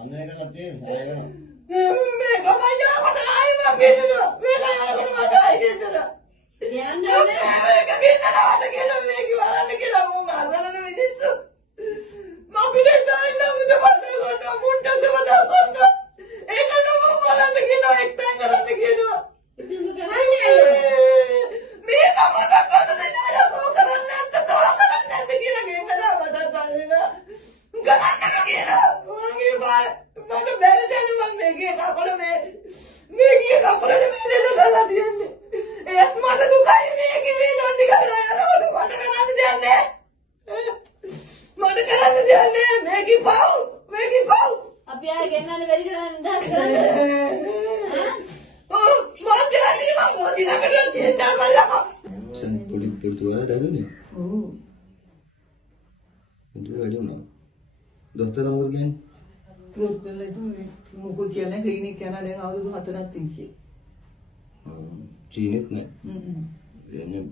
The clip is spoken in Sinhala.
අනේ කරලා තියෙන්නේ. මේක මම යනකොට ආයි මම ගෙන්නනවා. මේක යනකොට මම ආයි ගෙන්නනවා. යන්නේ මේක ගෙන්නනවා මට කියනවා මේක වරන්න කියලා මම අසරණ මිනිස්සු. මම පිටේ ගාන්න මුද බදා ගන්න මුන්ටද බදා ගන්න. ඒක නම වරන්න කියනවා එක්තෙන් කරන්න කියනවා. ඉතින් මොකද කරන්නේ? මේක මට කොහොමද දෙන්නේ කොහොමද කරන්නේ නැත්ද තෝ කරන්නේ නැද්ද කියලා ගෙන්නනවා මට තනියම. කරන්න කියනවා. මගේ බාල මට බැල දැන මම මේකේ කකුල මේකේ කකුල නෙමෙයි දෙන්න කරලා තියන්නේ. ඒත් මට දුකයි මේකේ මේ නොන්ඩි කරලා යනකොට මට කරන්න දෙයක් නැහැ. මට කරන්න දෙයක් නැහැ මේකේ පව්. අපි ආයෙ ගෙන්නන්න බැරි කරන්නේ නැහැ. ඔව් මම කියන්නේ මම මොදි ළඟට තියෙනවා බලලා. සන් පොලිස් දාන්නේ. ඔව්. ඉතින් වැඩි වුණා. දොස්තර මොකද කියන්නේ? දොස්තරලා ඉතින් මොකෝ කියන්නේ ක්ලිනික් යනවා දැන් අවුරුදු 4ක් තිස්සේ. චීනෙත් නෑ. හ්ම්. එන්නේ